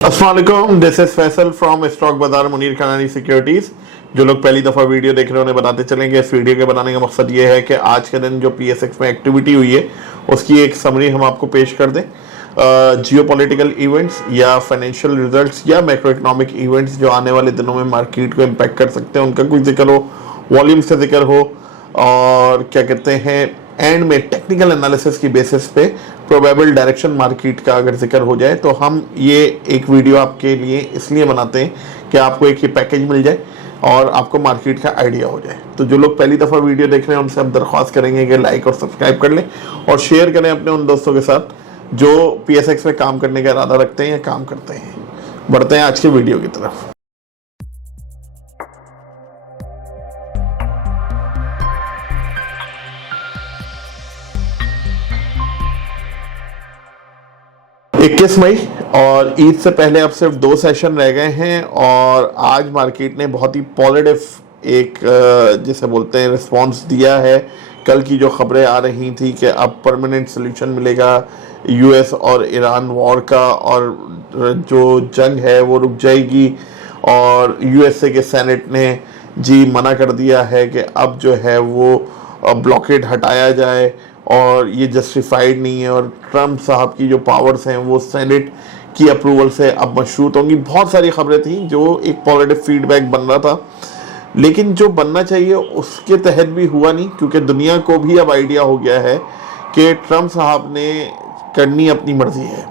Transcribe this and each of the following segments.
अस्सलाम वालेकुम, this is Faisal from stock बाजार मुनीर खानानी सिक्योरिटीज। जो लोग पहली दफ़ा वीडियो देख रहे हैं उन्हें बताते चलेंगे। इस वीडियो के बनाने का मकसद ये है कि आज के दिन जो पीएसएक्स में एक्टिविटी हुई है उसकी एक समरी हम आपको पेश कर दें। जियो पॉलिटिकल इवेंट्स या फाइनेंशियल रिजल्ट्स या मैक्रो इकोनॉमिक इवेंट्स जो आने वाले दिनों में मार्केट को इम्पैक्ट कर सकते हैं उनका कुछ जिक्र हो, वॉल्यूम से जिक्र हो, और क्या कहते हैं एंड में टेक्निकल एनालिसिस की बेसिस पे प्रोबेबल डायरेक्शन मार्केट का अगर जिक्र हो जाए तो हम ये एक वीडियो आपके लिए इसलिए बनाते हैं कि आपको एक ये पैकेज मिल जाए और आपको मार्केट का आइडिया हो जाए। तो जो लोग पहली दफ़ा वीडियो देख रहे हैं उनसे हम दरख्वास्त करेंगे कि लाइक और सब्सक्राइब कर लें और शेयर करें अपने उन दोस्तों के साथ जो पीएसएक्स में काम करने का इरादा रखते हैं या काम करते हैं। बढ़ते हैं आज के वीडियो की तरफ। इक्कीस मई और ईद से पहले अब सिर्फ 2 सेशन रह गए हैं और आज मार्केट ने बहुत ही पॉजिटिव एक जिसे बोलते हैं रिस्पांस दिया है। कल की जो खबरें आ रही थी कि अब परमानेंट सोल्यूशन मिलेगा यूएस और ईरान वॉर का और जो जंग है वो रुक जाएगी, और यूएसए के सेनेट ने जी मना कर दिया है कि अब जो है वो ब्लॉकेड हटाया जाए और ये जस्टिफाइड नहीं है, और ट्रम्प साहब की जो पावर्स हैं वो सेनेट की अप्रूवल से अब मशरूत होंगी। बहुत सारी खबरें थी जो एक पॉजिटिव फीडबैक बन रहा था, लेकिन जो बनना चाहिए उसके तहत भी हुआ नहीं, क्योंकि दुनिया को भी अब आइडिया हो गया है कि ट्रम्प साहब ने करनी अपनी मर्जी है।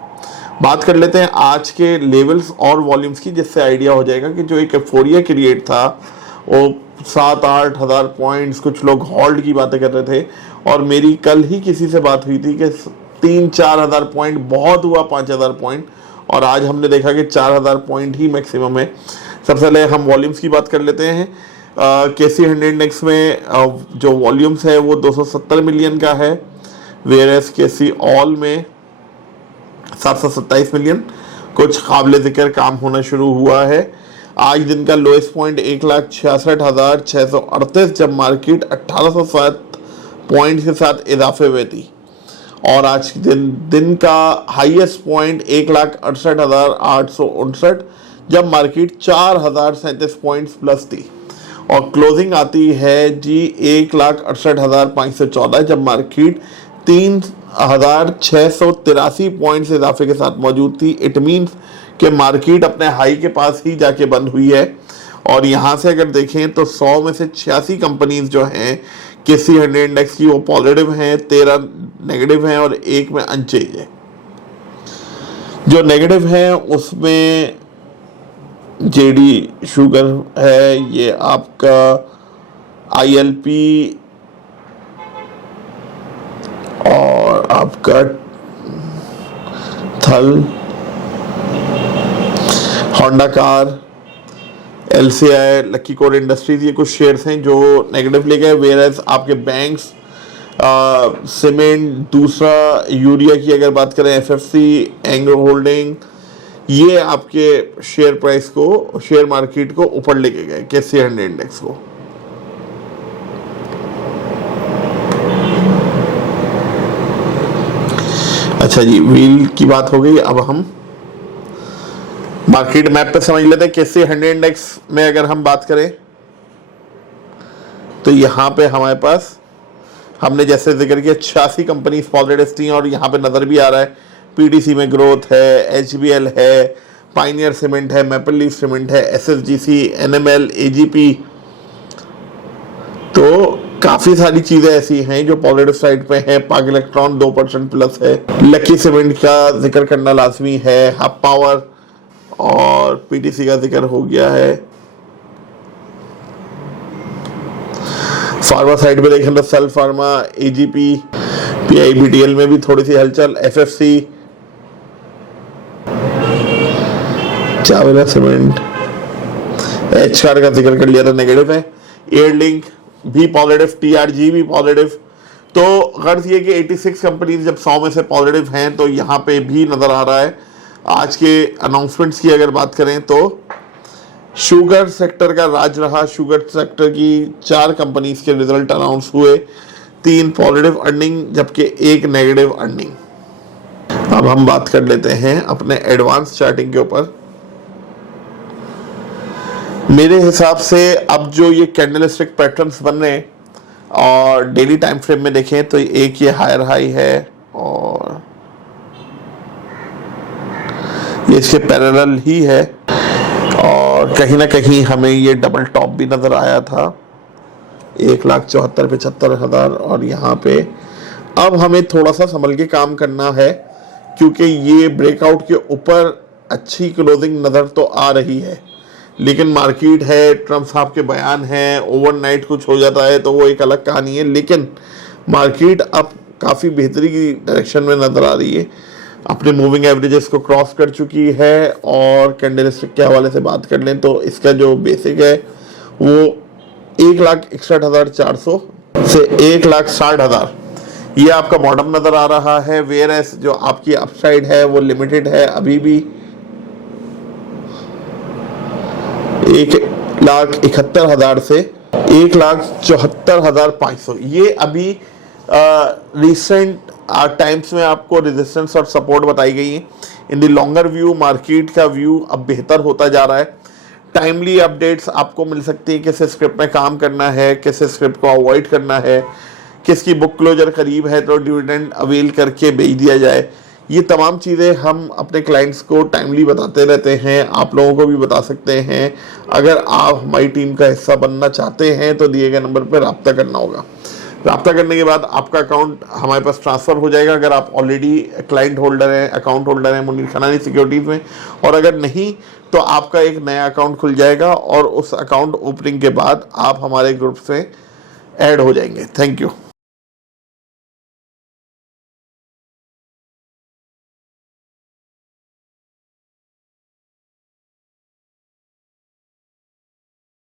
बात कर लेते हैं आज के लेवल्स और वॉल्यूम्स की, जिससे आइडिया हो जाएगा कि जो एक एफोरिया क्रिएट था वो 7-8 हज़ार पॉइंट्स, कुछ लोग हॉल्ड की बातें कर रहे थे, और मेरी कल ही किसी से बात हुई थी कि 3-4 हज़ार पॉइंट बहुत हुआ, 5,000 पॉइंट, और आज हमने देखा कि 4,000 पॉइंट ही मैक्सिमम है। सबसे पहले हम वॉल्यूम्स की बात कर लेते हैं। केसी 100 इंडेक्स में जो वॉल्यूम्स है वो 270 मिलियन का है, वेयरएस केसी ऑल में 727 मिलियन। कुछ काबिल जिक्र काम होना शुरू हुआ है। आज दिन का लोएस्ट पॉइंट 1,66,638 जब मार्केट 1,807 पॉइंट के साथ इजाफे हुए थी, और आज दिन का हाईएस्ट पॉइंट 1,68,859 जब मार्केट 4,037 पॉइंट्स प्लस थी, और क्लोजिंग आती है जी 1,68,514 जब मार्केट 3,683 पॉइंट्स इजाफे के साथ मौजूद थी। इट मीन्स कि मार्केट अपने हाई के पास ही जाके बंद हुई है, और यहाँ से अगर देखें तो 100 में से 86 कंपनीज जो हैं केसी 100 इंडेक्स की वो पॉजिटिव हैं, 13 नेगेटिव हैं और एक में अनचेंज है। जो नेगेटिव है उसमें जेडी शुगर है, ये आपका आईएलपी और आपका थल, Honda car, LCI, Lucky Core Industries, ये कुछ शेयर्स हैं जो नेगेटिव ले गए। वेयरएज आपके बैंक्स, सीमेंट, दूसरा यूरिया की अगर बात करें एफएफसी, एंग्रो होल्डिंग, ये आपके शेयर प्राइस को, शेयर मार्केट को ऊपर लेके गए केसी 100 इंडेक्स को। अच्छा जी, व्हील की बात हो गई। अब हम मार्केट मैप पे समझ लेते हैं। केसी 100 इंडेक्स में अगर हम बात करें तो यहाँ पे हमारे पास, हमने जैसे जिक्र किया 86 कंपनी पॉजिटिव थी, और यहाँ पे नजर भी आ रहा है पीटीसी में ग्रोथ है, एचबीएल है, पाइनियर सीमेंट है, मैपल लीफ सीमेंट है, एसएसजीसी, एनएमएल, एजीपी। तो काफ़ी सारी चीज़ें ऐसी हैं जो पॉजिटिव साइड पे हैं। पाक इलेक्ट्रॉन 2% प्लस है, लकी सीमेंट का जिक्र करना लाजमी है, हब पावर और पीटीसी का जिक्र हो गया है। फार्मा साइड पे देखें तो सेल फार्मा, एजीपी, पीआईबीटीएल में भी थोड़ी सी हलचल, एफएफसी, चावला सीमेंट, एचआर का जिक्र कर लिया था, नेगेटिव है। एयरलिंक भी पॉजिटिव, टीआरजी भी पॉजिटिव। तो गर्ज ये कि 86 कंपनीज जब 100 में से पॉजिटिव हैं तो यहाँ पे भी नजर आ रहा है। आज के अनाउंसमेंट्स की अगर बात करें तो शुगर सेक्टर का राज रहा। शुगर सेक्टर की 4 कंपनीज के रिजल्ट अनाउंस हुए, 3 पॉजिटिव अर्निंग जबकि 1 नेगेटिव अर्निंग। अब हम बात कर लेते हैं अपने एडवांस चार्टिंग के ऊपर। मेरे हिसाब से अब जो ये कैंडलस्टिक पैटर्न्स बन रहे हैं और डेली टाइम फ्रेम में देखें तो एक ये हायर हाई है और ये इसके पैरेलल ही है और कहीं ना कहीं हमें ये डबल टॉप भी नज़र आया था 1,74,75,000 और यहाँ पे अब हमें थोड़ा सा संभल के काम करना है क्योंकि ये ब्रेकआउट के ऊपर अच्छी क्लोजिंग नज़र तो आ रही है, लेकिन मार्केट है, ट्रम्प साहब के बयान हैं, ओवरनाइट कुछ हो जाता है तो वो एक अलग कहानी है। लेकिन मार्केट अब काफ़ी बेहतरी की डायरेक्शन में नज़र आ रही है, अपने मूविंग एवरेजेस को क्रॉस कर चुकी है। और कैंडलस्टिक के हवाले से बात कर लें तो इसका जो बेसिक है वो 1,61,400 से 1,60,000 ये आपका बॉटम नज़र आ रहा है। वेयर एस जो आपकी अपसाइड है वो लिमिटेड है अभी भी 1,71,000 से 1,74,500। ये अभी रिसेंट टाइम्स में आपको रेजिस्टेंस और सपोर्ट बताई गई है। In the longer view market का व्यू अब बेहतर होता जा रहा है। टाइमली अपडेट्स आपको मिल सकती है, किस स्क्रिप्ट में काम करना है, किस स्क्रिप्ट को अवॉइड करना है, किसकी बुक क्लोजर करीब है तो डिविडेंड अवेल करके बेच दिया जाए। ये तमाम चीज़ें हम अपने क्लाइंट्स को टाइमली बताते रहते हैं, आप लोगों को भी बता सकते हैं। अगर आप हमारी टीम का हिस्सा बनना चाहते हैं तो दिए गए नंबर पर रब्ता करना होगा। रब्ता करने के बाद आपका अकाउंट हमारे पास ट्रांसफ़र हो जाएगा अगर आप ऑलरेडी क्लाइंट होल्डर हैं, अकाउंट होल्डर हैं मुनीर खनानी सिक्योरिटीज़ में, और अगर नहीं तो आपका एक नया अकाउंट खुल जाएगा और उस अकाउंट ओपनिंग के बाद आप हमारे ग्रुप से ऐड हो जाएंगे। Thank you.